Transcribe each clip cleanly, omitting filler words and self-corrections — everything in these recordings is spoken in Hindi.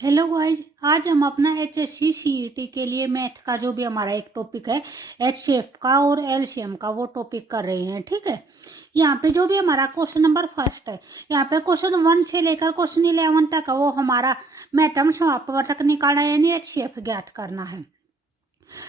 हेलो गाइज, आज हम अपना HSC CET के लिए मैथ का जो भी हमारा एक टॉपिक है HCF का और LCM का वो टॉपिक कर रहे हैं। ठीक है, यहाँ पे जो भी हमारा क्वेश्चन नंबर फर्स्ट है, यहाँ पे क्वेश्चन 1 से लेकर क्वेश्चन 11 तक वो हमारा मैथम समापवर्तक निकालना यानी HCF ज्ञात करना है।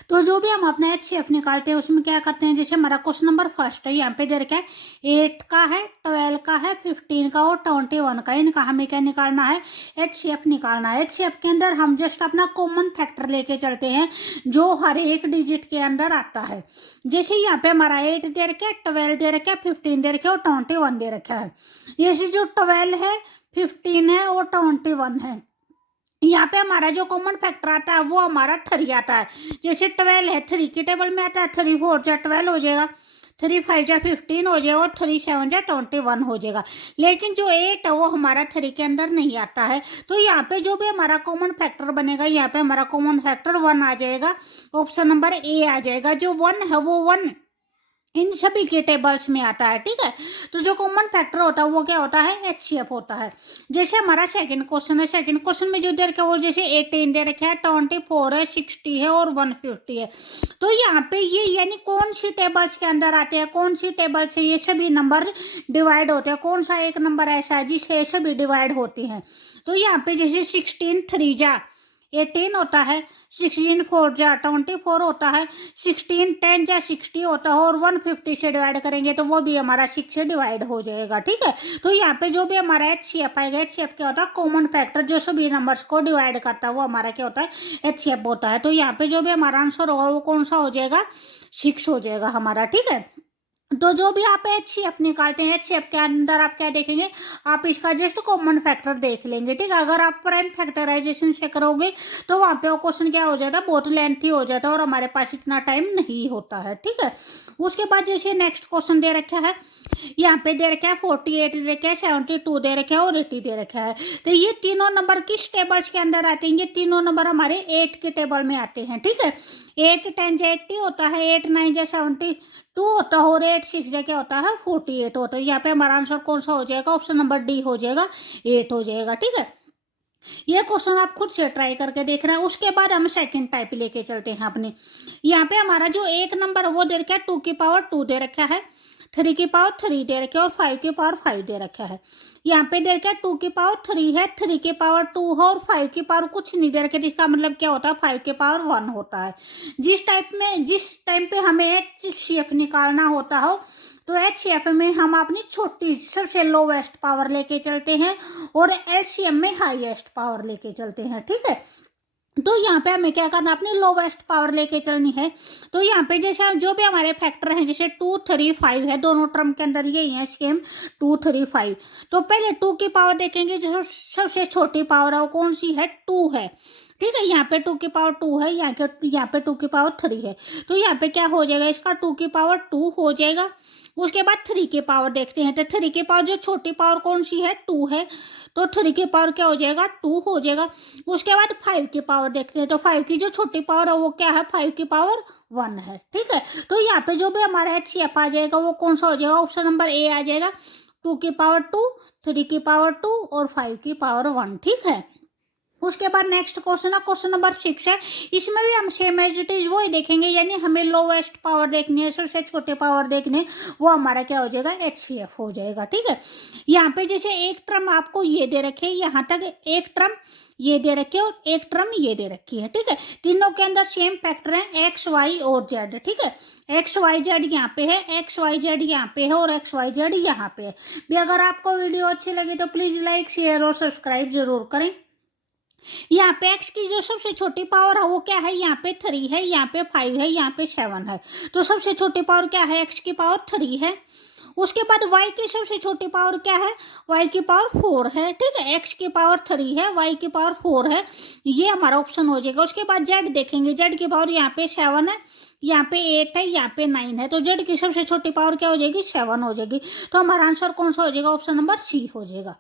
तो जो भी हम अपना HCF निकालते हैं उसमें क्या करते हैं, जैसे हमारा क्वेश्चन नंबर फर्स्ट है, यहाँ पे दे रखा है 8 का है, 12 का है, 15 का और 21 का। इनका हमें क्या निकालना है, HCF निकालना है। HCF के अंदर हम जस्ट अपना कॉमन फैक्टर लेके चलते हैं जो हर एक डिजिट के अंदर आता है। जैसे यहाँ पे हमारा 8 दे रखा है, 12 दे रखा है, 15 दे रखा है और 21 दे रखा है। जैसे जो 12 है, 15 है और 21 है, यहाँ पे हमारा जो कॉमन फैक्टर आता है वो हमारा 3 आता है। जैसे 12 है, 3 की टेबल में आता है, 3 4 जा 12 हो जाएगा, 3 5 जा 15 हो जाएगा और 3 7 जा 21 हो जाएगा। लेकिन जो 8 है वो हमारा 3 के अंदर नहीं आता है। तो यहाँ पे जो भी हमारा कॉमन फैक्टर बनेगा, यहाँ पे हमारा कॉमन फैक्टर 1 आ जाएगा। ऑप्शन नंबर ए आ जाएगा। जो 1 है वो 1 इन सभी के टेबल्स में आता है। ठीक है, तो जो कॉमन फैक्टर होता है वो क्या होता है, HCF होता है। जैसे हमारा सेकंड क्वेश्चन है, सेकंड क्वेश्चन में जो दे रखा है वो जैसे 18 दे रखा है, 24 है, 60 है और 150 है। तो यहाँ पे ये यानी कौन सी टेबल्स के अंदर आते हैं, कौन सी टेबल से ये सभी नंबर डिवाइड होते हैं, कौन सा एक नंबर ऐसा है जिससे ये सभी डिवाइड होती हैं। तो यहाँ पे जैसे 16 3 जा 18 होता है, 16 4 जा 24 होता है, 16 10 जा 60 होता है और 150 से डिवाइड करेंगे तो वो भी हमारा 6 से डिवाइड हो जाएगा। ठीक है, तो यहाँ पे जो भी हमारा HCF आएगा, HCF क्या होता है, कॉमन फैक्टर जो सभी नंबर्स को डिवाइड करता है वो हमारा क्या होता है, HCF होता है। तो यहाँ पे जो भी हमारा आंसर होगा वो कौन सा हो जाएगा, 6 हो जाएगा हमारा। ठीक है, तो जो भी आप HCF निकालते हैं, HCF के अंदर आप क्या देखेंगे, आप इसका जस्ट कॉमन फैक्टर देख लेंगे। ठीक है, अगर आप प्राइम फैक्टराइजेशन से करोगे तो वहाँ पे वो क्वेश्चन क्या हो जाता है, बहुत लेंथी हो जाता है और हमारे पास इतना टाइम नहीं होता है। ठीक है, उसके बाद जैसे नेक्स्ट क्वेश्चन दे रखा है, यहाँ पे दे रखा है 48 दे रखा है, 72 दे रखा है और 80 दे रखा है। तो ये तीनों नंबर किस टेबल्स के अंदर आते हैं, ये तीनों नंबर हमारे 8 के टेबल में आते हैं। ठीक है, 8 10 जा 80 होता है, 8 9 जा 72 होता है और 8 6 जा क्या होता है, 48 होता है। यहाँ पे हमारा आंसर कौन सा हो जाएगा, ऑप्शन नंबर डी हो जाएगा, 8 हो जाएगा। ठीक है, ये क्वेश्चन आप खुद से ट्राई करके देख रहे हैं। उसके बाद हम सेकंड टाइप लेके चलते हैं अपने। यहाँ पे हमारा जो एक नंबर है वो दे रखा है 2 की पावर 2 दे रखा है, 3 की पावर 3 दे रखा है और 5 की पावर 5 दे रखा है। यहाँ पे दे रखा है 2 की पावर 3 है, 3 की पावर 2 है और 5 की पावर कुछ नहीं दे रखा है। इसका मतलब क्या होता है, 5 की पावर 1 होता है। जिस टाइम पे हमें HCF निकालना होता हो तो HCF में हम अपनी छोटी सबसे लोवेस्ट पावर लेके चलते हैं और LCM में हाईएस्ट पावर लेके चलते हैं। ठीक है, तो यहाँ पे हमें क्या करना, अपनी लोवेस्ट पावर लेके चलनी है। तो यहाँ पे जैसे हम जो भी हमारे फैक्टर हैं, जैसे 2 3 5 है, दोनों टर्म के अंदर यही है सेम 2 3 5। तो पहले 2 की पावर देखेंगे, जो सबसे छोटी पावर है वो कौन सी है, 2 है। ठीक है, यहाँ पे 2 की पावर 2 है, यहाँ पे 2 की पावर 3 है। तो यहाँ पे क्या हो जाएगा, इसका 2 की पावर 2 हो जाएगा। उसके बाद 3 की पावर देखते हैं, तो 3 की पावर जो छोटी पावर कौन सी है, 2 है। तो 3 की पावर क्या हो जाएगा, 2 हो जाएगा। उसके बाद 5 की पावर देखते हैं, तो 5 की जो छोटी पावर है वो क्या है, 5 की पावर 1 है। ठीक है, तो यहाँ पे जो भी हमारा HCF आ जाएगा वो कौन सा हो जाएगा, ऑप्शन नंबर ए आ जाएगा, 2 की पावर 2, 3 की पावर 2 और 5 की पावर 1। ठीक है, उसके बाद नेक्स्ट क्वेश्चन है, क्वेश्चन नंबर 6 है। इसमें भी हम सेम एज इट इज वही देखेंगे, यानी हमें लोवेस्ट पावर देखनी है, सबसे छोटे पावर देखने, वो हमारा क्या हो जाएगा, HCF हो जाएगा। ठीक है, यहाँ पे जैसे एक टर्म आपको ये दे रखे, यहाँ तक एक टर्म ये दे रखे और एक टर्म ये दे रखी है। ठीक है, तीनों के अंदर सेम फैक्टर है X Y और Z। ठीक है, X Y Z यहाँ पे है, X Y Z यहाँ पे है और X Y Z यहाँ पे है भी। अगर आपको वीडियो अच्छी लगी तो प्लीज लाइक शेयर और सब्सक्राइब जरूर करें। यहाँ पे x की जो सबसे छोटी पावर है वो क्या है, यहाँ पे 3 है, यहाँ पे 5 है, यहाँ पे 7 है। तो सबसे छोटी पावर क्या है, x की पावर 3 है। उसके बाद y की सबसे छोटी पावर क्या है, y की पावर 4 है। ठीक है, x की पावर 3 है, y की पावर 4 है, ये हमारा ऑप्शन हो जाएगा। उसके बाद z देखेंगे, z की पावर यहाँ पे 7 है, यहाँ पे 8 है, यहाँ पे 9 है। तो z की सबसे छोटी पावर क्या हो जाएगी, 7 हो जाएगी। तो हमारा आंसर कौन सा हो जाएगा, ऑप्शन नंबर सी हो जाएगा।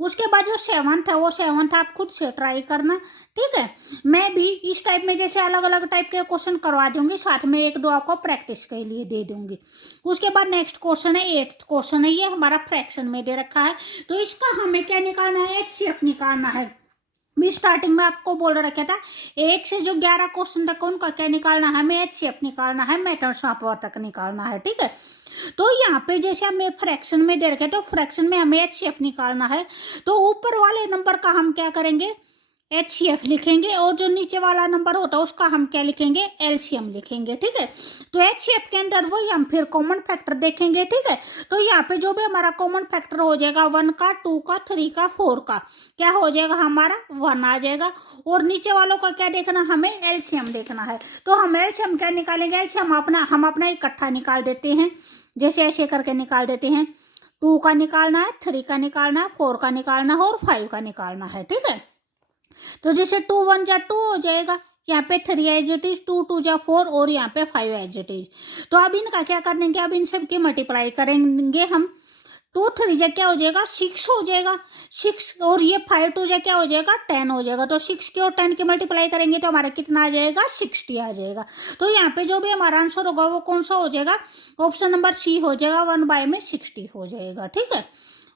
उसके बाद जो 7th है वो 7th आप खुद से ट्राई करना। ठीक है, मैं भी इस टाइप में जैसे अलग अलग टाइप के क्वेश्चन करवा दूंगी, साथ में एक दो आपको प्रैक्टिस के लिए दे दूंगी। उसके बाद नेक्स्ट क्वेश्चन है, 8th क्वेश्चन है, ये हमारा फ्रैक्शन में दे रखा है। तो इसका हमें क्या निकालना है, HCF निकालना है। भी स्टार्टिंग में आपको बोल रखा था 1 से जो 11 क्वेश्चन तक उनका क्या निकालना है, हमें HCF निकालना है, मैटर्स अपवर्तक निकालना है, ठीक है। तो यहाँ पे जैसे हमें फ्रैक्शन में दे रखे, तो फ्रैक्शन में हमें HCF निकालना है, तो ऊपर वाले नंबर का हम क्या करेंगे, HCF लिखेंगे, और जो नीचे वाला नंबर होता है उसका हम क्या लिखेंगे, LCM लिखेंगे, ठीक है। तो HCF के अंदर वही हम फिर कॉमन फैक्टर देखेंगे, ठीक है। तो यहाँ पे जो भी हमारा कॉमन फैक्टर हो जाएगा 1 का, 2 का, 3 का, 4 का, क्या हो जाएगा हमारा 1 आ जाएगा। और नीचे वालों का क्या देखना, हमें LCM देखना है। तो हम LCM क्या निकालेंगे, LCM हम अपना इकट्ठा निकाल देते हैं, जैसे ऐसे करके निकाल देते हैं। 2 का निकालना है, 3 का निकालना है, 4 का निकालना है और 5 का निकालना है, ठीक है। तो जैसे 2 1 जा 2 हो जाएगा, यहाँ पे 3 एज इट इज, 2 2 जा 4 और यहाँ पे 5 एज इट इज। तो अब इनका क्या करेंगे, अब इन सब की मल्टीप्लाई करेंगे हम। 2 3 जा क्या हो जाएगा, 6 हो जाएगा, 6 और ये 5 2 जा क्या हो जाएगा, 10 हो जाएगा। तो 6 की और 10 की मल्टीप्लाई करेंगे तो हमारा कितना आ जाएगा, 60 आ जाएगा। तो यहाँ पे जो भी हमारा आंसर होगा वो कौन सा हो जाएगा, ऑप्शन नंबर सी हो जाएगा, 1 में 60 हो जाएगा, ठीक है।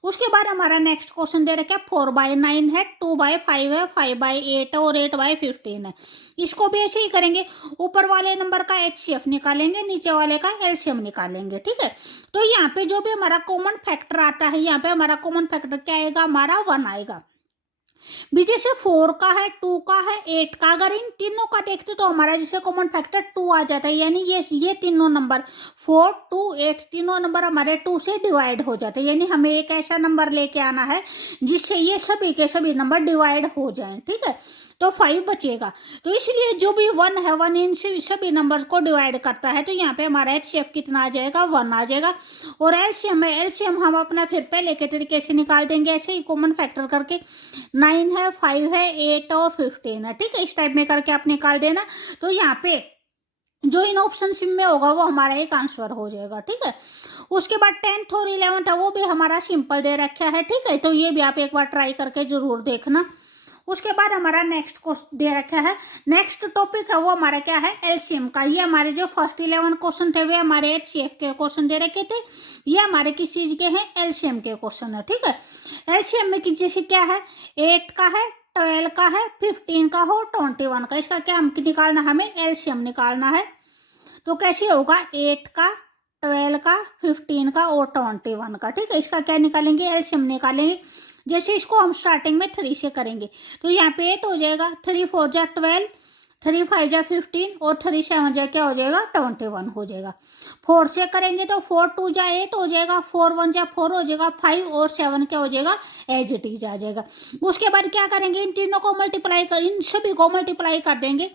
उसके बाद हमारा नेक्स्ट क्वेश्चन दे रखा है 4/9 है, 2/5 है, 5/8 है और 8/15 है। इसको भी ऐसे ही करेंगे, ऊपर वाले नंबर का HCF निकालेंगे, नीचे वाले का LCM निकालेंगे, ठीक है। तो यहाँ पे जो भी हमारा कॉमन फैक्टर आता है, यहाँ पे हमारा कॉमन फैक्टर क्या आएगा, हमारा 1 आएगा। भी जैसे 4 का है, 2 का है, 8 का, अगर इन तीनों का देखते तो हमारा जैसे कॉमन फैक्टर 2 आ जाता है, यानी ये तीनों नंबर 4 2 8 तीनों नंबर हमारे 2 से डिवाइड हो जाते हैं, यानी हमें एक ऐसा नंबर लेके आना है जिससे ये सभी के सभी नंबर डिवाइड हो जाएं, ठीक है। तो 5 बचेगा। तो इसलिए जो भी 1 है, 1 इन सभी नंबर को डिवाइड करता है, तो यहाँ पे हमारा HCF कितना आ जाएगा, 1 आ जाएगा। और LCM है, LCM हम अपना फिर पहले के तरीके से निकाल देंगे, ऐसे ही कॉमन फैक्टर करके। 9 है, 5 है, 8 और 15 है, ठीक है। इस टाइप में करके आप निकाल देना। तो यहाँ पे जो इन ऑप्शन में होगा वो हमारा एक आंसर हो जाएगा, ठीक है। उसके बाद 10th और 11th है, वो भी हमारा सिंपल दे रखा है, ठीक है। तो ये भी आप एक बार ट्राई करके जरूर देखना। उसके बाद हमारा नेक्स्ट क्वेश्चन दे रखा है, नेक्स्ट टॉपिक है वो हमारा क्या है, LCM का। ये हमारे जो फर्स्ट 11 क्वेश्चन थे वे हमारे HCF के क्वेश्चन दे रखे थे, ये हमारे किस चीज के हैं, LCM के क्वेश्चन है, ठीक है। LCM में जैसे क्या है, 8 का है, 12 का है, 15 का हो, 21 का, इसका क्या हम निकालना, हमें LCM निकालना है। तो कैसे होगा, 8 का, 12 का, 15 का और 21 का, ठीक है। इसका क्या निकालेंगे, LCM निकालेंगे। जैसे इसको हम स्टार्टिंग में 3 से करेंगे, तो यहाँ पे 8 हो जाएगा, 3 4 जा 12, 3 5 जा 15 और 3 7 जा क्या हो जाएगा, 21 हो जाएगा। 4 से करेंगे तो 4 2 जा 8 हो जाएगा, 4 1 जा 4 हो जाएगा, 5 और 7 क्या हो जाएगा, एज इट इज आ जाएगा। उसके बाद क्या करेंगे, इन तीनों को मल्टीप्लाई कर, इन सभी को मल्टीप्लाई कर देंगे,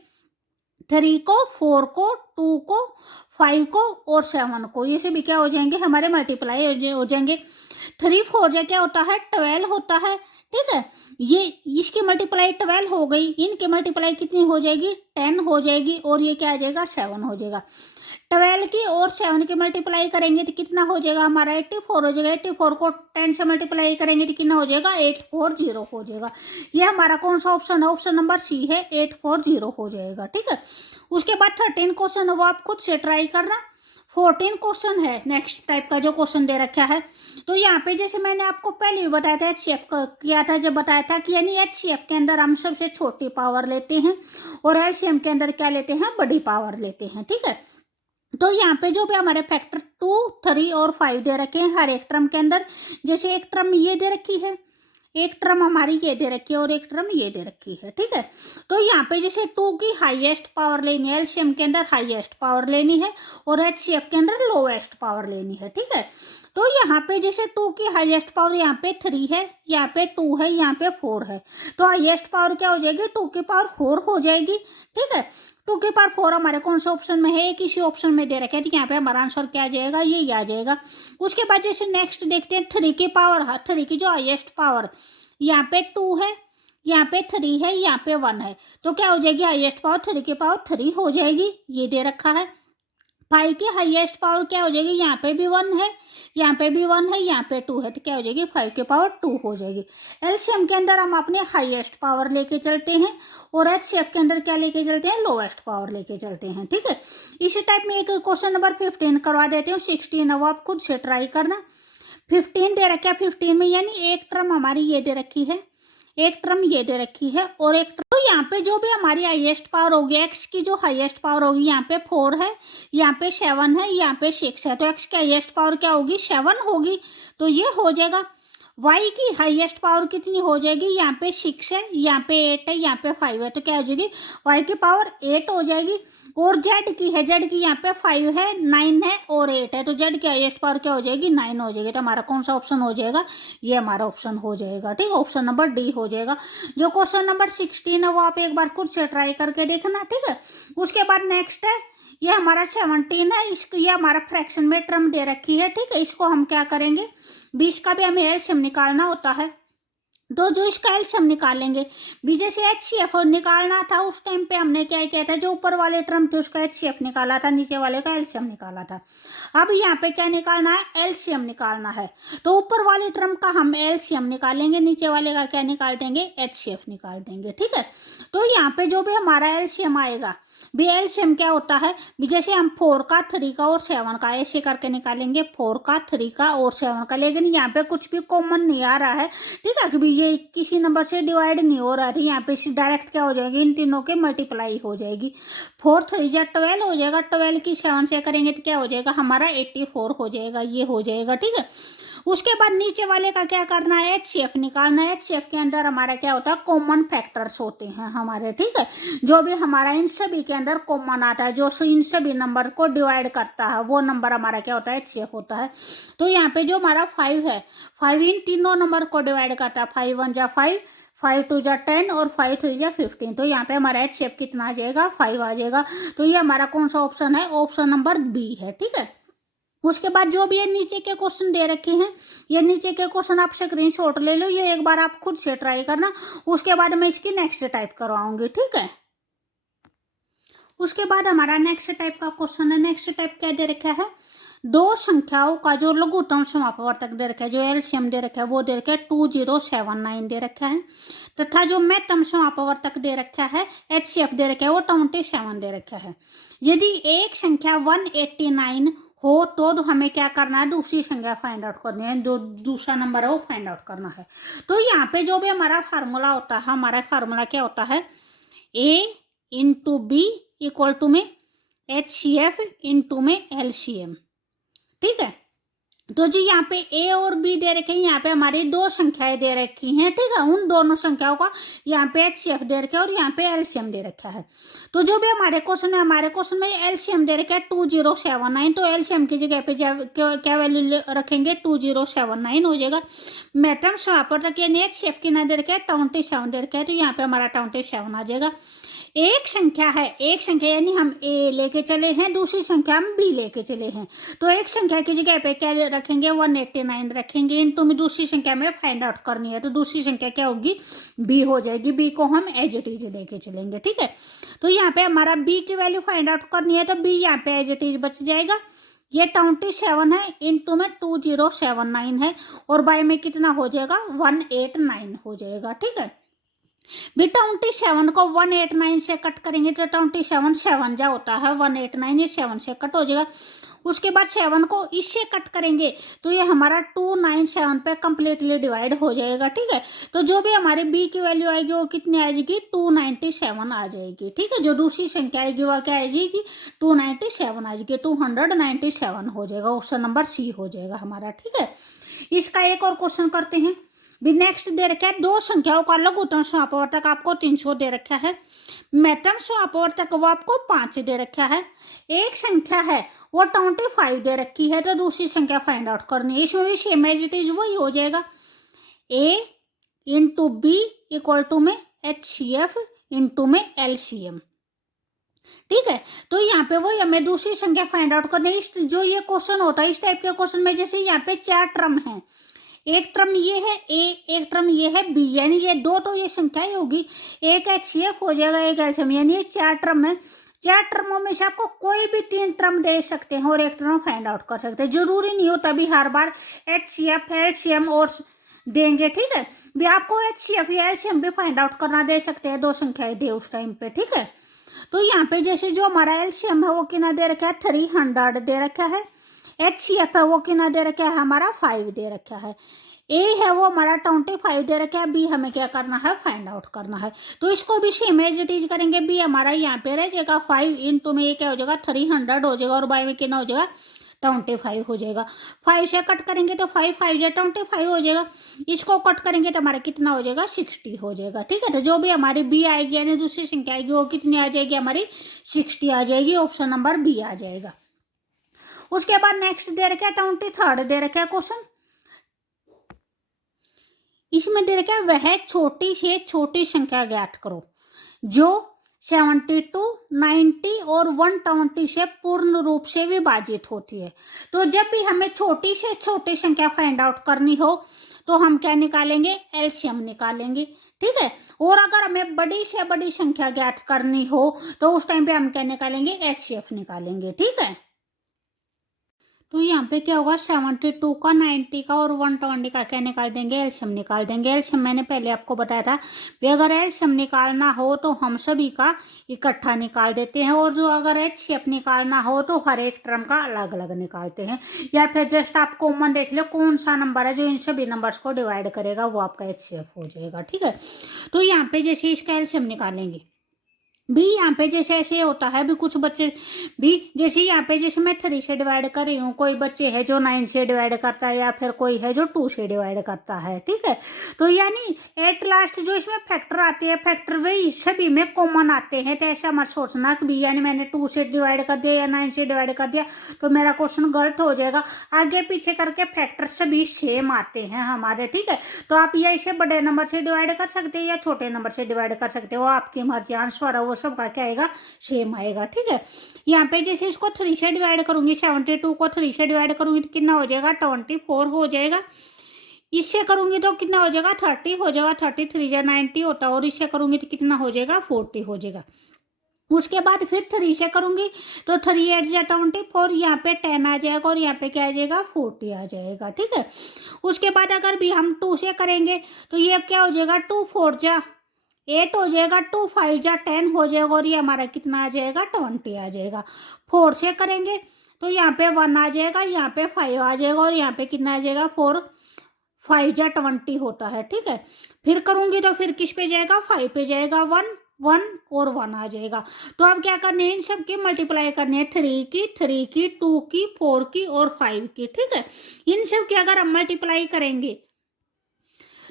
3 को, 4 को, 2 को, 5 को और 7 को, ये सभी क्या हो जाएंगे, हमारे मल्टीप्लाई हो जाएंगे। 3 4 जा क्या होता है, 12 होता है, ठीक है। ये इसकी मल्टीप्लाई 12 हो गई, इनकी मल्टीप्लाई कितनी हो जाएगी, 10 हो जाएगी, और ये क्या आ जाएगा, 7 हो जाएगा। 12 की और 7 की मल्टीप्लाई करेंगे तो कितना हो जाएगा, हमारा 84 हो जाएगा। 84 को 10 से मल्टीप्लाई करेंगे तो कितना हो जाएगा, 840 हो जाएगा। ये हमारा कौन सा ऑप्शन है, ऑप्शन नंबर सी है, 840 हो जाएगा, ठीक है। उसके बाद 13 क्वेश्चन है वो आप खुद से ट्राई करना। 14 क्वेश्चन है नेक्स्ट टाइप का जो क्वेश्चन दे रखा है। तो यहाँ पे जैसे मैंने आपको पहले भी बताया था, HCF किया था, जब बताया था कि यानी HCF के अंदर हम सबसे छोटी पावर लेते हैं और LCM के अंदर क्या लेते हैं, बड़ी पावर लेते हैं, ठीक है। तो यहाँ पे जो भी हमारे फैक्टर 2 3 और 5 दे रखे हैं हर एक टर्म के अंदर, जैसे एक टर्म ये दे रखी है, एक टर्म हमारी ये दे रखी है और एक टर्म ये दे रखी है, ठीक है। तो यहाँ पे जैसे 2 की हाईएस्ट पावर लेनी है, LCM के अंदर हाईएस्ट पावर लेनी है और HCF के अंदर लोएस्ट पावर लेनी है, ठीक है। तो यहाँ पे जैसे 2 की हाईएस्ट पावर यहाँ पे 3 है, यहाँ पे 2 है, यहाँ पे 4 है, तो हाईएस्ट पावर क्या हो जाएगी, 2 की पावर 4 हो जाएगी, ठीक है। 2 की पावर 4 हमारे कौन से ऑप्शन में है, किसी ऑप्शन में दे रखे हैं, तो यहाँ पे हमारा आंसर क्या आ जाएगा, ये आ जाएगा। उसके बाद जैसे नेक्स्ट देखते हैं 3 की पावर, 3 की जो हाईएस्ट पावर यहाँ पे 2 है, यहाँ पे 3 है, यहाँ पे 1 है, तो क्या हो जाएगी, हाईएस्ट पावर 3 की पावर 3 हो जाएगी, ये दे रखा है। 5 की हाईएस्ट पावर क्या हो जाएगी, यहाँ पे भी 1 है, यहाँ पे भी 1 है, यहाँ पे 2 है, तो क्या हो जाएगी, 5 की पावर 2 हो जाएगी। LCM के अंदर हम अपने हाईएस्ट पावर लेके चलते हैं और HCF के अंदर क्या लेके चलते हैं, लोएस्ट पावर लेके चलते हैं, ठीक है। इसी टाइप में एक क्वेश्चन नंबर 15 करवा देते हैं, 16 है वो आप खुद से ट्राई करना। 15 दे रखा है, 15 में यानी एक टर्म हमारी ये दे रखी है, एक टर्म ये दे रखी है और एक तो यहाँ पे जो भी हमारी हाईएस्ट पावर होगी, एक्स की जो हाईएस्ट पावर होगी, यहाँ पे 4 है, यहाँ पे 7 है, यहाँ पे 6 है, तो एक्स की हाईएस्ट पावर क्या होगी, 7 होगी, तो ये हो जाएगा। वाई की हाईएस्ट पावर कितनी हो जाएगी, यहाँ पे 6 है, यहाँ पे 8 है, यहाँ पे 5 है, तो क्या हो जाएगी, वाई की पावर 8 हो जाएगी। और जेड की है, जेड की यहाँ पे 5 है, 9 है और 8 है, तो जेड की हाईएस्ट पावर क्या हो जाएगी, 9 हो जाएगी। तो हमारा कौन सा ऑप्शन हो जाएगा, ये हमारा ऑप्शन हो जाएगा, ठीक है, ऑप्शन नंबर डी हो जाएगा। जो क्वेश्चन नंबर 16 है वो आप एक बार खुद से ट्राई करके देखना, ठीक है। उसके बाद नेक्स्ट है, ये हमारा 17 है, इसको ये हमारा फ्रैक्शन में टर्म दे रखी है, ठीक है। इसको हम क्या करेंगे, 20 का भी हमें एलसीएम निकालना होता है, तो जो इसका एलसीएम निकालेंगे, भी जैसे एचसीएफ निकालना था उस टाइम पे हमने क्या किया था, जो ऊपर वाले टर्म थे उसका एचसीएफ निकाला था, नीचे वाले का एलसीएम निकाला था। अब यहाँ पे क्या निकालना है, एलसीएम निकालना है, तो ऊपर वाले टर्म का हम एलसीएम निकालेंगे, नीचे वाले का क्या निकाल देंगे, एचसीएफ निकाल देंगे, ठीक है। तो यहाँ पे जो भी हमारा एलसीएम आएगा, भी एलसीएम क्या होता है, भी जैसे हम 4 का 3 का और 7 का ऐसे करके निकालेंगे, 4 का 3 का और 7 का, लेकिन यहाँ पे कुछ भी कॉमन नहीं आ रहा है, ठीक है, कि ये किसी नंबर से डिवाइड नहीं हो रहा है, यहाँ पे डायरेक्ट क्या हो जाएगी, इन तीनों के मल्टीप्लाई हो जाएगी, 4 3 जा 12 हो जाएगा, 12 की 7 से करेंगे तो क्या हो जाएगा, हमारा 84 हो जाएगा, ये हो जाएगा, ठीक है। उसके बाद नीचे वाले का क्या करना है, एचसीएफ निकालना है। एचसीएफ के अंदर हमारा क्या होता है, कॉमन फैक्टर्स होते हैं हमारे, ठीक है, जो भी हमारा इन सभी के अंदर कॉमन आता है, जो इन सभी नंबर को डिवाइड करता है, वो नंबर हमारा क्या होता है, एचसीएफ होता है। तो यहाँ पे जो हमारा 5 है, 5 इन तीनों नंबर को डिवाइड करता है, 5 1 जा 5, 5 2 जा 10 और 5 3 जा 15, तो यहाँ पे हमारा एचसीएफ कितना आ जाएगा, 5 आ जाएगा। तो ये हमारा कौन सा ऑप्शन है, ऑप्शन नंबर बी है, ठीक है। उसके बाद जो भी ये नीचे के क्वेश्चन दे रखे हैं, ये नीचे के क्वेश्चन आप स्क्रीनशॉट ले लो, ये एक बार आप खुद से ट्राई करना, उसके बाद मैं इसकी नेक्स्ट टाइप करवाऊंगी, ठीक है। उसके बाद हमारा नेक्स्ट टाइप का क्वेश्चन है, नेक्स्ट टाइप क्या दे रखा है, दो संख्याओं का जो लघुत्तम समापवर्तक दे रखा है, जो एलसीएम दे रखा है वो दे रखा है 2079 दे रखा है, तथा जो महत्तम समापवर्तक दे रखा है एचसीएफ दे रखा है वो 27 दे रखा है। यदि एक संख्या 189 हो तो हमें क्या करना है, दूसरी संख्या फाइंड आउट करनी है, जो दूसरा नंबर है वो फाइंड आउट करना है। तो यहाँ पे जो भी हमारा फार्मूला होता है, हमारा फार्मूला क्या होता है, ए इंटू बी इक्वल टू में एचसीएफ इंटू में एलसीएम, ठीक है। तो जी यहाँ पे ए और बी दे रखे हैं, यहाँ पे हमारी दो संख्याएं दे रखी हैं, ठीक है, उन दोनों संख्याओं का यहाँ पे एचसीएफ दे रखा है और यहाँ पे एलसीएम दे रखा है। तो जो भी हमारे क्वेश्चन में एलसीएम दे रखा है 2079, तो एलसीएम की जगह पे क्या वैल्यू रखेंगे, 2079 हो जाएगा। मैथम समापवर्तक यानी एचसीएफ की ना दे रखा है 27 दे रखा है, तो यहाँ पे हमारा 27 आ जाएगा। एक संख्या है, एक संख्या यानी हम ए लेके चले हैं, दूसरी संख्या हम बी लेके चले हैं, तो एक संख्या की जगह पे क्या रखेंगे, 189 रखेंगे, इनटू में दूसरी संख्या में फाइंड आउट करनी है, तो दूसरी संख्या क्या होगी, बी हो जाएगी, बी को हम एज इट इज लेके चलेंगे, ठीक है। तो यहाँ पे हमारा बी की वैल्यू फाइंड आउट करनी है, तो बी यहाँ पे एज इट इज बच जाएगा, ये 27 है, इंटू में 2079 है, और बाय में कितना हो जाएगा, 189 हो जाएगा, ठीक है। भी 27 को 189 से कट करेंगे तो 27 7 जा होता है, 189 ये 7 से कट हो जाएगा। उसके बाद 7 को इससे कट करेंगे तो ये हमारा 297 पे कम्प्लीटली डिवाइड हो जाएगा, ठीक है। तो जो भी हमारे बी की वैल्यू आएगी वो कितनी आ जाएगी, 297 आ जाएगी, ठीक है। जो दूसरी संख्या आएगी वह क्या आ जाएगी, 297 आ जाएगी, 297 हो जाएगा, ऑप्शन नंबर सी हो जाएगा हमारा, ठीक है। इसका एक और क्वेश्चन करते हैं। भी नेक्स्ट दे रखा है, दो संख्याओं का लघुत्तम समापवर्तक आपको 300 दे रखा है, महत्तम समापवर्तक वो आपको 5 दे रखा है। एक संख्या है वो 25 दे रखी है, तो दूसरी संख्या फाइंड आउट करनी है, इसमें भी सेम एज इट इज वही हो जाएगा, ए इंटू बी इक्वल टू में एचसीएफ इंटू में एलसीएम, ठीक है। तो यहाँ पे वही हमें दूसरी संख्या फाइंड आउट करनी है। जो ये क्वेश्चन होता है इस टाइप के क्वेश्चन में, जैसे यहाँ पे 4 टर्म है, एक टर्म ये है ए, एक टर्म ये है बी, यानी ये दो तो ये संख्याएं होगी, एक एचसीएफ हो जाएगा, एक एलसीएम, यानी ये 4 टर्म है। 4 टर्मों में से आपको कोई भी 3 टर्म दे सकते हैं और एक टर्म फाइंड आउट कर सकते हैं, जरूरी नहीं हो तभी हर बार एचसीएफ एलसीएम और देंगे, ठीक है। भी आपको एचसीएफ या एलसीएम भी फाइंड आउट करना दे सकते हैं, दो संख्याएं दे उस टाइम पे, ठीक है। तो यहाँ पे जैसे जो हमारा एलसीएम है वो कितना दे रखा है, 300 दे रखा है, एचसीएफ है वो कितना दे रखा है, हमारा 5 दे रखा है। ए है वो हमारा 25 दे रखा है, बी हमें क्या करना है, फाइंड आउट करना है। तो इसको भी सेम एज इट इज करेंगे, बी हमारा यहाँ पे रह जाएगा 5 इंटू में ये क्या हो जाएगा 300 हो जाएगा, और बाय में कितना हो जाएगा 25 हो जाएगा। 5 से कट करेंगे तो 5 5 से 25 हो जाएगा, इसको कट करेंगे तो हमारा कितना हो जाएगा 60 हो जाएगा। ठीक है, तो जो भी हमारी बी आएगी यानी दूसरी संख्या आएगी वो कितनी आ जाएगी हमारी 60 आ जाएगी, ऑप्शन नंबर बी आ जाएगा। उसके बाद नेक्स्ट दे रखा है 23 दे रखा है क्वेश्चन, इसमें दे रखा है वह छोटी से छोटी संख्या ज्ञात करो जो 72, 90 और 120 से पूर्ण रूप से विभाजित होती है। तो जब भी हमें छोटी से छोटी संख्या फाइंड आउट करनी हो तो हम क्या निकालेंगे, एलसीएम निकालेंगे। ठीक है, और अगर हमें बड़ी से बड़ी संख्या ज्ञात करनी हो तो उस टाइम पे हम क्या निकालेंगे, एचसीएफ निकालेंगे। ठीक है, तो यहाँ पे क्या होगा 72 का, 90 का और 120 का क्या निकाल देंगे, एलसीएम निकाल देंगे। एलसीएम मैंने पहले आपको बताया था कि अगर एलसीएम निकालना हो तो हम सभी का इकट्ठा निकाल देते हैं, और जो अगर एचसीएफ निकालना हो तो हर एक टर्म का अलग अलग निकालते हैं, या फिर जस्ट आप कॉमन देख लो कौन सा नंबर है जो इन सभी नंबर्स को डिवाइड करेगा वो आपका एचसीएफ हो जाएगा। ठीक है, तो यहाँ पे जैसे इसका एलसीएम निकालेंगे, भी यहाँ पे जैसे ऐसे होता है, भी कुछ बच्चे भी जैसे यहाँ पे जैसे मैं 3 से डिवाइड कर रही हूँ, कोई बच्चे है जो 9 से डिवाइड करता है, या फिर कोई है जो 2 से डिवाइड करता है। ठीक है, तो यानी एट लास्ट जो इसमें फैक्टर आते हैं, फैक्टर वही सभी में कॉमन आते हैं। तो ऐसा मत सोचना कि भी यानी मैंने 2 से डिवाइड कर दिया या 9 से डिवाइड कर दिया तो मेरा क्वेश्चन गलत हो जाएगा। आगे पीछे करके फैक्टर सभी सेम आते हैं हमारे। ठीक है, तो आप या इसे बड़े नंबर से डिवाइड कर सकते हैं या छोटे नंबर से डिवाइड कर सकते हो, आपकी मर्जी, आंसर है वो सबका क्या आएगा, सेम आएगा। ठीक है, यहाँ पे जैसे इसको 3 से डिवाइड करूंगी, 72 को 3 से डिवाइड करूंगी तो कितना हो जाएगा 24 हो जाएगा। इससे करूंगी तो कितना हो जाएगा 30 हो जाएगा, 33 या 90 होता है, और इससे करूंगी तो कितना हो जाएगा 40 हो जाएगा। उसके बाद फिर 3 से करूंगी तो 3 8 या 24, यहाँ पे 10 आ जाएगा और यहाँ पे क्या आ जाएगा 40 आ जाएगा। ठीक है, उसके बाद अगर भी हम 2 से करेंगे तो ये क्या हो जाएगा 2 4 जा 8 हो जाएगा, 2 5 जा 10 हो जाएगा, और ये हमारा कितना आ जाएगा 20 आ जाएगा। 4 से करेंगे तो यहाँ पे 1 आ जाएगा, यहाँ पे 5 आ जाएगा, और यहाँ पे कितना आ जाएगा 4 5 जा 20 होता है। ठीक है, फिर करूंगी तो फिर किस पे जाएगा 5 पे जाएगा, 1 1 और 1 आ जाएगा। तो अब क्या करने है, इन सब की मल्टीप्लाई करनी है, 3 की 2 की 4 की और 5 की। ठीक है, इन सब की अगर हम मल्टीप्लाई करेंगे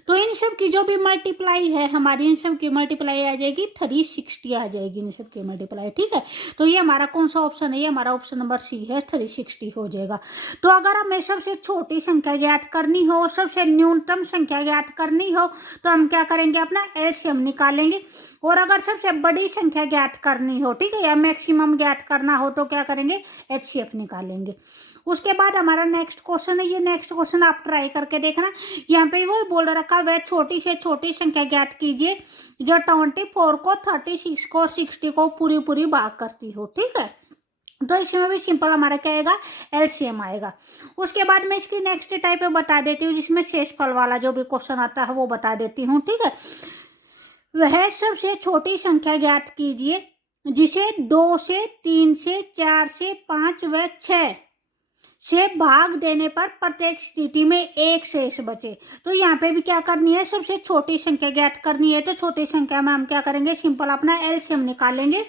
तो इन सब की जो भी मल्टीप्लाई है हमारी, इन सब की मल्टीप्लाई आ जाएगी 360 आ जाएगी इन सब की मल्टीप्लाई। ठीक है, तो ये हमारा कौन सा ऑप्शन है, ये हमारा ऑप्शन नंबर सी है, 360 हो जाएगा। तो अगर हमें सबसे छोटी संख्या ज्ञात करनी हो और सबसे न्यूनतम संख्या ज्ञात करनी हो तो हम क्या करेंगे, अपना एलसीएम निकालेंगे, और अगर सबसे बड़ी संख्या ज्ञात करनी हो, ठीक है, या मैक्सिमम ज्ञात करना हो तो क्या करेंगे, एचसीएफ निकालेंगे। उसके बाद हमारा नेक्स्ट क्वेश्चन है, ये नेक्स्ट क्वेश्चन आप ट्राई करके देखना। यहाँ पे वो बोल रखा है वह छोटी से छोटी संख्या ज्ञात कीजिए जो 24 को 36 को 60 को पूरी पूरी भाग करती हो। ठीक है, तो इसमें भी सिंपल हमारा क्या आएगा, एलसीएम आएगा। उसके बाद मैं इसकी नेक्स्ट टाइप बता देती हूँ जिसमें शेषफल वाला जो भी क्वेश्चन आता है वो बता देती हूँ। ठीक है, वह सबसे छोटी संख्या ज्ञात कीजिए जिसे 2 से 3 से 4 से 5 व 6 से भाग देने पर प्रत्येक स्थिति में एक शेष बचे। तो यहाँ पे भी क्या करनी है, सबसे छोटी संख्या ज्ञात करनी है। तो छोटी संख्या में हम क्या करेंगे, सिंपल अपना एलसीएम निकालेंगे,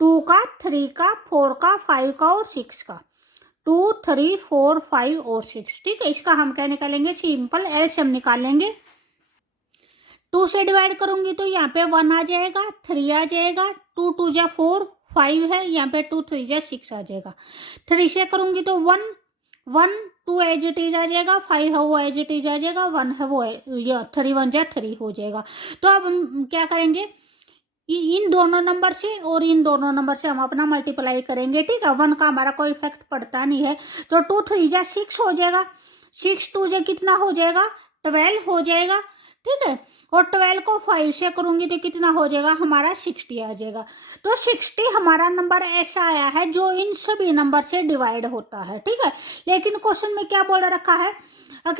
2 का 3 का 4 का 5 का और 6 का, 2 3 4 5 और 6। ठीक है, इसका हम क्या निकालेंगे, सिंपल एलसीएम निकालेंगे। 2 से डिवाइड करूंगी तो यहाँ पे 1 आ जाएगा, 3 आ जाएगा, 2 2 जा 4 5 है, यहाँ पे 2 3 जा 6 आ जाएगा। 3 से करूंगी तो 1 1 2 एज इट इज आ जाएगा, 5 है वो एज इट इज आ जाएगा, 1 है वो 3 1 जा 3 हो जाएगा। तो अब हम क्या करेंगे, इन दोनों नंबर से और इन दोनों नंबर से हम अपना मल्टीप्लाई करेंगे। ठीक है, 1 का हमारा कोई इफेक्ट पड़ता नहीं है, तो 2 3 जा 6 हो जाएगा, 6 2 जा कितना हो जाएगा 12 हो जाएगा। ठीक है, और 12 को 5 से करूंगी तो कितना हो जाएगा हमारा 60 आ जाएगा। तो 60 हमारा नंबर ऐसा आया है जो इन सभी नंबर से डिवाइड होता है। ठीक है, लेकिन क्वेश्चन में क्या बोल रखा है,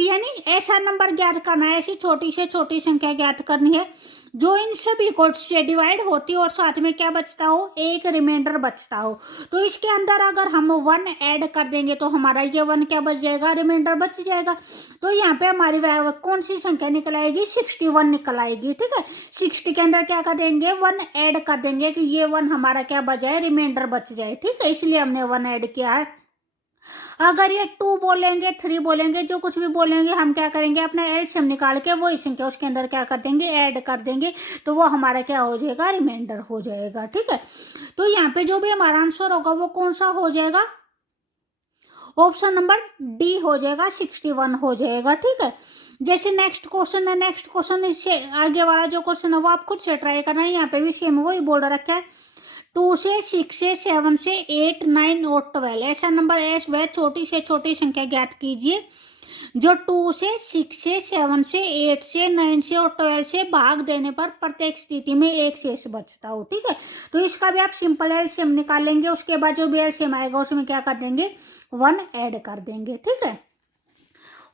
यानी ऐसा नंबर ज्ञात करना है, ऐसी छोटी से छोटी संख्या ज्ञात करनी है जो इन सभी को से डिवाइड होती हो और साथ में क्या बचता हो, एक रिमाइंडर बचता हो। तो इसके अंदर अगर हम 1 ऐड कर देंगे तो हमारा ये 1 क्या बच जाएगा, रिमाइंडर बच जाएगा। तो यहाँ पे हमारी कौन सी संख्या निकल आएगी, 61 निकल आएगी। ठीक है, 60 के अंदर क्या कर देंगे, 1 ऐड कर देंगे कि ये 1 हमारा क्या बच जाए, रिमाइंडर बच जाए। ठीक है, इसलिए हमने 1 ऐड किया है। अगर ये 2 बोलेंगे, 3 बोलेंगे, जो कुछ भी बोलेंगे, हम क्या करेंगे, अपना एलसीएम निकाल के वही संख्या उसके अंदर क्या कर देंगे, ऐड कर देंगे, तो वो हमारा क्या हो जाएगा, रिमाइंडर हो जाएगा। ठीक है, तो यहाँ पे जो भी हमारा आंसर होगा वो कौन सा हो जाएगा, ऑप्शन नंबर डी हो जाएगा, 61 हो जाएगा। ठीक है, जैसे नेक्स्ट क्वेश्चन है, नेक्स्ट क्वेश्चन इससे आगे वाला जो क्वेश्चन है वो आप खुद से ट्राई करना है। यहाँ पे भी सेम वही बोल रखा है, 2 से 6 से 7 से 8 9 और 12 ऐसा नंबर एस वह छोटी से छोटी संख्या ज्ञात कीजिए जो 2 से 6 से 7 से 8 से 9 से और 12 से भाग देने पर प्रत्येक स्थिति में एक शेष बचता हो। ठीक है, तो इसका भी आप सिंपल एलसीएम निकाल लेंगे, उसके बाद जो भी एलसीएम आएगा उसमें क्या कर देंगे, 1 ऐड कर देंगे। ठीक है,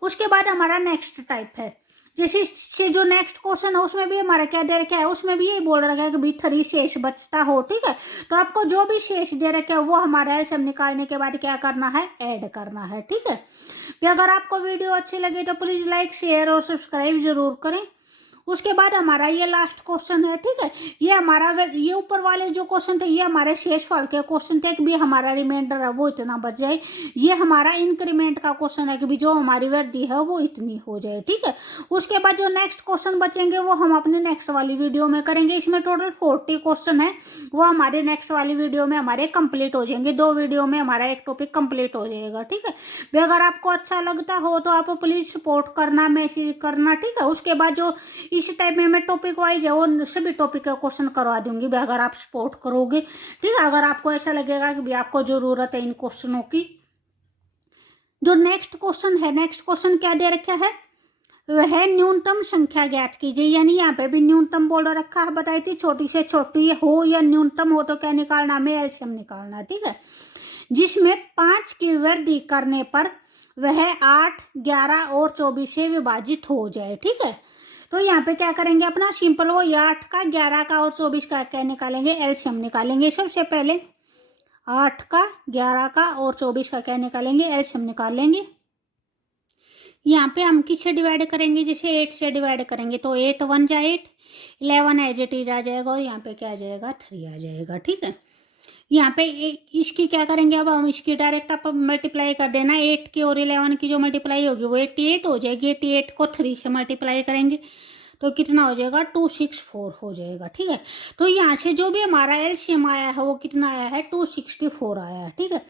उसके बाद हमारा नेक्स्ट टाइप है, जैसे से जो नेक्स्ट क्वेश्चन है उसमें भी हमारा क्या दे रखा है, उसमें भी यही बोल रखा है कि भाई 3 शेष बचता हो। ठीक है, तो आपको जो भी शेष दे रखा है वो हमारा एलसीएम निकालने के बाद क्या करना है, ऐड करना है। ठीक है, तो अगर आपको वीडियो अच्छी लगी तो प्लीज़ लाइक शेयर और सब्सक्राइब जरूर करें। उसके बाद हमारा ये लास्ट क्वेश्चन है। ठीक है, ये हमारा ये ऊपर वाले जो क्वेश्चन थे ये हमारे शेषफल के क्वेश्चन थे कि भी हमारा रिमाइंडर है वो इतना बच जाए। ये हमारा इंक्रीमेंट का क्वेश्चन है कि भी जो हमारी वृद्धि है वो इतनी हो जाए। ठीक है, उसके बाद जो नेक्स्ट क्वेश्चन बचेंगे वो हम अपने नेक्स्ट वाली वीडियो में करेंगे। इसमें टोटल 40 क्वेश्चन है, वो हमारे नेक्स्ट वाली वीडियो में हमारे कंप्लीट हो जाएंगे। 2 वीडियो में हमारा एक टॉपिक कंप्लीट हो जाएगा। ठीक है, भी अगर आपको अच्छा लगता हो तो आप प्लीज़ सपोर्ट करना, मैसेज करना। ठीक है, उसके बाद जो इस टाइप में मैं टॉपिक वाइज है वो सभी टॉपिक का क्वेश्चन करवा दूंगी भी अगर आप सपोर्ट करोगे। ठीक है, अगर आपको ऐसा लगेगा कि भी आपको जरूरत है इन क्वेश्चनों की। जो नेक्स्ट क्वेश्चन है, नेक्स्ट क्वेश्चन क्या दे रखा है, वह न्यूनतम संख्या ज्ञात कीजिए। यानी यहाँ पे भी न्यूनतम बोल रखा है, बताई थी छोटी से छोटी हो या न्यूनतम हो तो क्या निकालना, हमें एलसीएम निकालना। ठीक है, जिसमें 5 की वृद्धि करने पर वह 8, 11 और 24 से विभाजित हो जाए। ठीक है, तो यहाँ पे क्या करेंगे, अपना सिंपल वो 8 का, 11 का और 24 का क्या निकालेंगे, एलसीएम निकालेंगे। सबसे पहले 8 का, 11 का और 24 का क्या निकालेंगे, एलसीएम निकाल लेंगे। यहाँ पे हम किससे डिवाइड करेंगे, जैसे 8 से डिवाइड करेंगे तो 8 1 जा 8, 11 एज इट इज आ जाएगा और यहाँ पे क्या आ जाएगा, 3 आ जाएगा। ठीक है, यहाँ पे इसकी क्या करेंगे, अब हम इसकी डायरेक्ट आप मल्टीप्लाई कर देना। 8 की और 11 की जो मल्टीप्लाई होगी वो 88 हो जाएगी। 88 को 3 से मल्टीप्लाई करेंगे तो कितना हो जाएगा, 264 हो जाएगा। ठीक है, तो यहाँ से जो भी हमारा एलसीएम आया है वो कितना आया है, 264 आया है। ठीक है,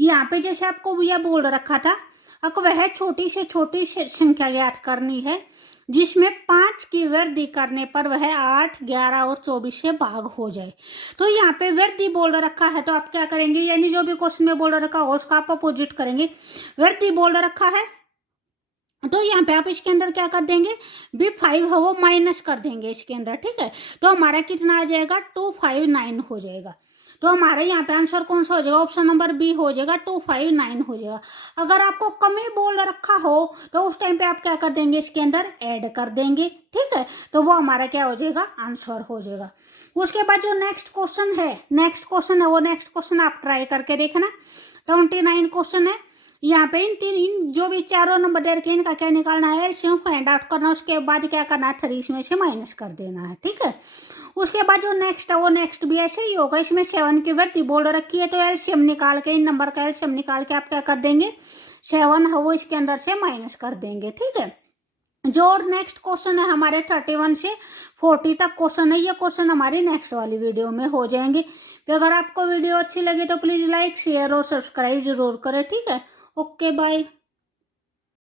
यहाँ पे जैसे आपको यह बोल रखा था, आपको वह छोटी से छोटी संख्या ज्ञात करनी है जिसमें 5 की वृद्धि करने पर वह 8, 11 और 24 से भाग हो जाए। तो यहाँ पे वृद्धि बोल रखा है तो आप क्या करेंगे, यानी जो भी क्वेश्चन में बोल रखा हो उसका आप अपोजिट करेंगे। वृद्धि बोल रखा है तो यहाँ पे आप इसके अंदर क्या कर देंगे, भी 5 है वो माइनस कर देंगे इसके अंदर। ठीक है, तो हमारा कितना आ जाएगा, 259 हो जाएगा। तो हमारे यहाँ पे आंसर कौन सा हो जाएगा, ऑप्शन नंबर बी हो जाएगा, 259 हो जाएगा। अगर आपको कमी बोल रखा हो तो उस टाइम पे आप क्या कर देंगे, इसके अंदर ऐड कर देंगे। ठीक है, तो वो हमारा क्या हो जाएगा, आंसर हो जाएगा। उसके बाद जो नेक्स्ट क्वेश्चन है, नेक्स्ट क्वेश्चन है वो नेक्स्ट क्वेश्चन आप ट्राई करके देखना। 29 क्वेश्चन है, यहाँ पे इन जो भी चारों नंबर दे रखे इनका क्या निकालना है, एलसीएम फाइंड आउट करना। उसके बाद क्या करना है, 3 इसमें से माइनस कर देना है। ठीक है, उसके बाद जो नेक्स्ट है वो नेक्स्ट भी ऐसे ही होगा। इसमें 7 की वृद्धि बोल रखी है तो एलसीएम निकाल के, इन नंबर का एलसीएम निकाल के आप क्या कर देंगे, 7 है वो इसके अंदर से माइनस कर देंगे। ठीक है, जो और नेक्स्ट क्वेश्चन है हमारे 31 से 40 तक क्वेश्चन है, ये क्वेश्चन हमारी नेक्स्ट वाली वीडियो में हो जाएंगे। तो अगर आपको वीडियो अच्छी लगी तो प्लीज़ लाइक शेयर और सब्सक्राइब जरूर करें। ठीक है, ओके बाय।